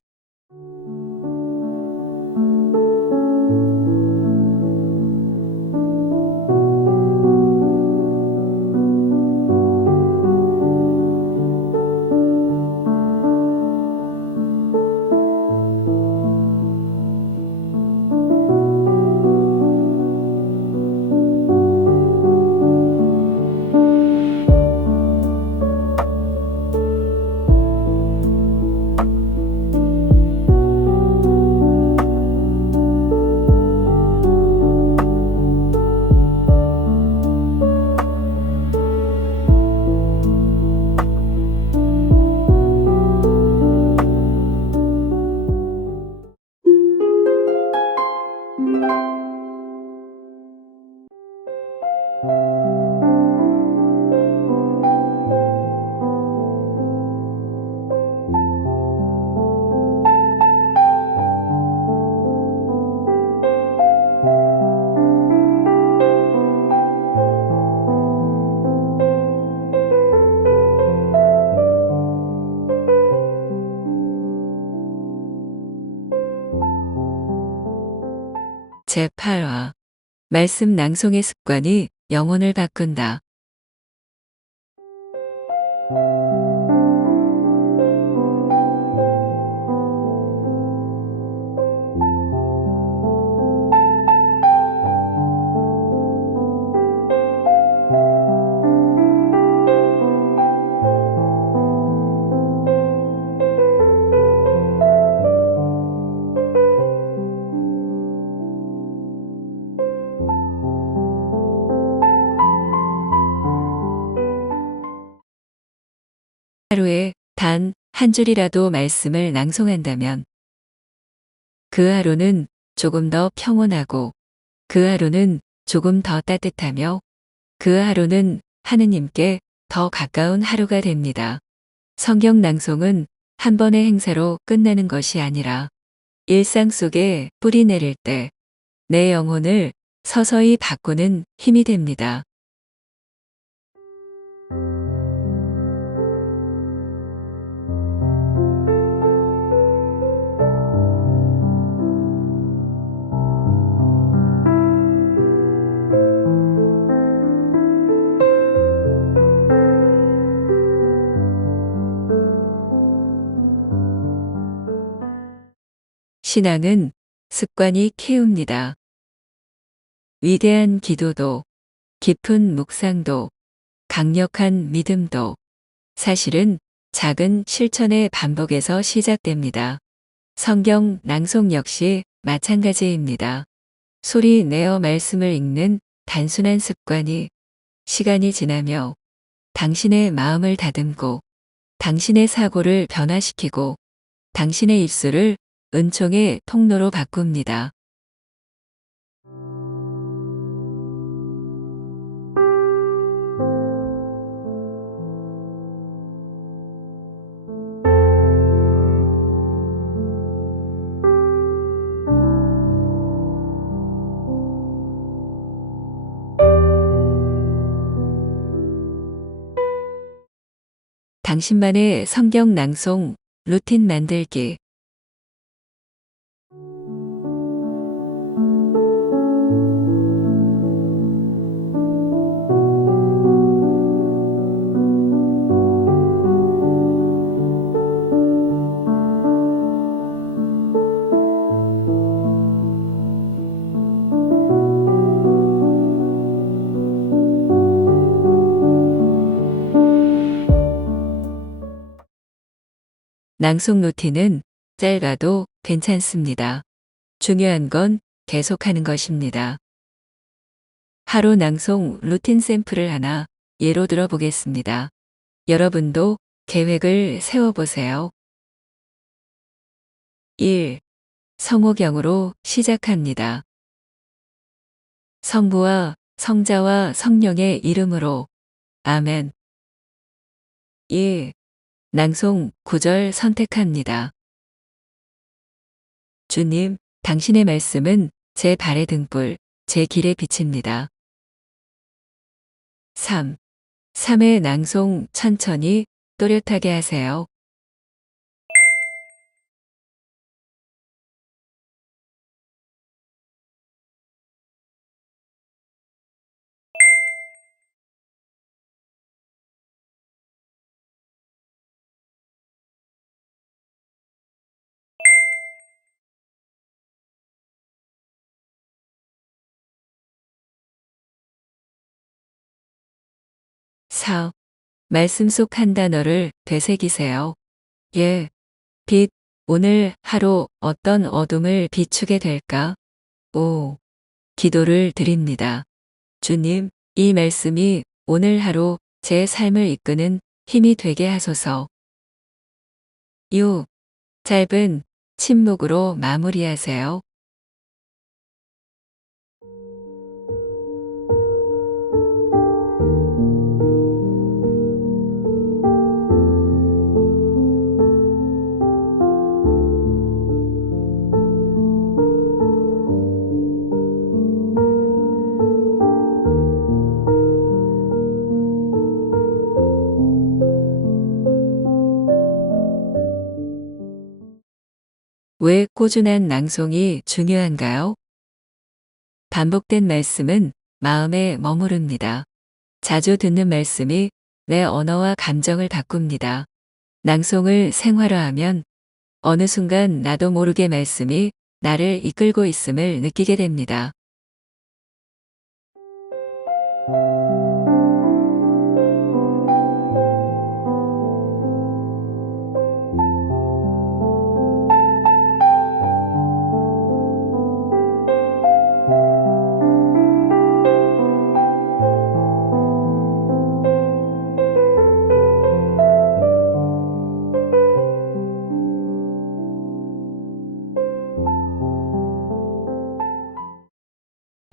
제8화 말씀 낭송의 습관이 영혼을 바꾼다. 하루에 단 한 줄이라도 말씀을 낭송한다면 그 하루는 조금 더 평온하고 그 하루는 조금 더 따뜻하며 그 하루는 하느님께 더 가까운 하루가 됩니다. 성경 낭송은 한 번의 행사로 끝나는 것이 아니라 일상 속에 뿌리 내릴 때 내 영혼을 서서히 바꾸는 힘이 됩니다. 신앙은 습관이 키웁니다. 위대한 기도도, 깊은 묵상도, 강력한 믿음도 사실은 작은 실천의 반복에서 시작됩니다. 성경 낭송 역시 마찬가지입니다. 소리 내어 말씀을 읽는 단순한 습관이 시간이 지나며 당신의 마음을 다듬고 당신의 사고를 변화시키고 당신의 입술을 은총의 통로로 바꿉니다. 당신만의 성경 낭송 루틴 만들기. 낭송 루틴은 짧아도 괜찮습니다. 중요한 건 계속하는 것입니다. 하루 낭송 루틴 샘플을 하나 예로 들어보겠습니다. 여러분도 계획을 세워보세요. 1. 성호경으로 시작합니다. 성부와 성자와 성령의 이름으로. 아멘. 2. 낭송 구절 선택합니다. 주님, 당신의 말씀은 제 발의 등불, 제 길의 빛입니다. 3. 3회 낭송 천천히 또렷하게 하세요. 4. 말씀 속 한 단어를 되새기세요. 예. 빛, 오늘 하루 어떤 어둠을 비추게 될까? 5. 기도를 드립니다. 주님, 이 말씀이 오늘 하루 제 삶을 이끄는 힘이 되게 하소서. 6. 짧은 침묵으로 마무리하세요. 왜 꾸준한 낭송이 중요한가요? 반복된 말씀은 마음에 머무릅니다. 자주 듣는 말씀이 내 언어와 감정을 바꿉니다. 낭송을 생활화하면 어느 순간 나도 모르게 말씀이 나를 이끌고 있음을 느끼게 됩니다.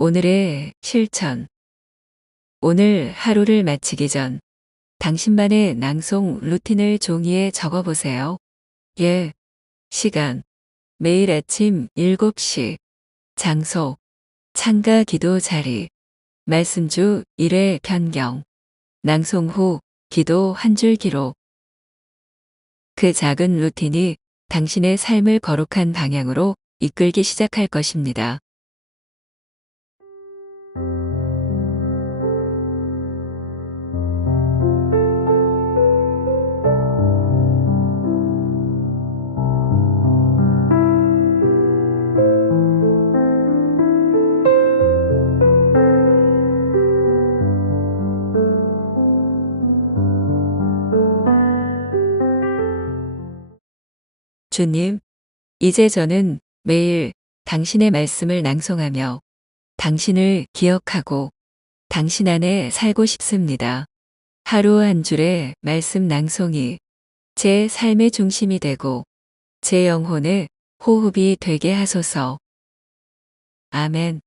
오늘의 실천. 오늘 하루를 마치기 전 당신만의 낭송 루틴을 종이에 적어보세요. 예. 시간. 매일 아침 7시. 장소. 창가 기도 자리. 말씀 주 1회 변경. 낭송 후 기도 한 줄 기록. 그 작은 루틴이 당신의 삶을 거룩한 방향으로 이끌기 시작할 것입니다. 주님, 이제 저는 매일 당신의 말씀을 낭송하며 당신을 기억하고 당신 안에 살고 싶습니다. 하루 한 줄의 말씀 낭송이 제 삶의 중심이 되고 제 영혼의 호흡이 되게 하소서. 아멘.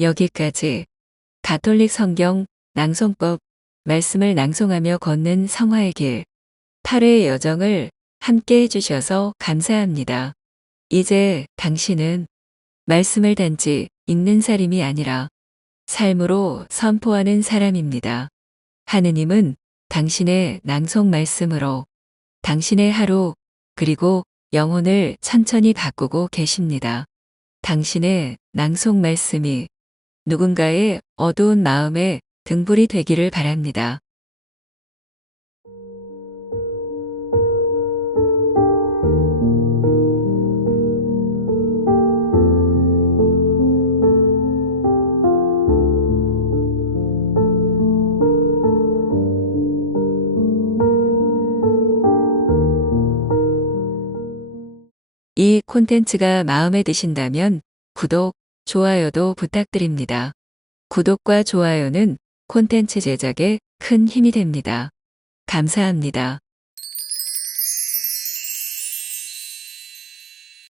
여기까지 가톨릭 성경 낭송법 말씀을 낭송하며 걷는 성화의 길 8회 여정을 함께 해주셔서 감사합니다. 이제 당신은 말씀을 단지 읽는 사람이 아니라 삶으로 선포하는 사람입니다. 하느님은 당신의 낭송 말씀으로 당신의 하루 그리고 영혼을 천천히 바꾸고 계십니다. 당신의 낭송 말씀이 누군가의 어두운 마음에 등불이 되기를 바랍니다. 이 콘텐츠가 마음에 드신다면 구독, 좋아요도 부탁드립니다. 구독과 좋아요는 콘텐츠 제작에 큰 힘이 됩니다. 감사합니다.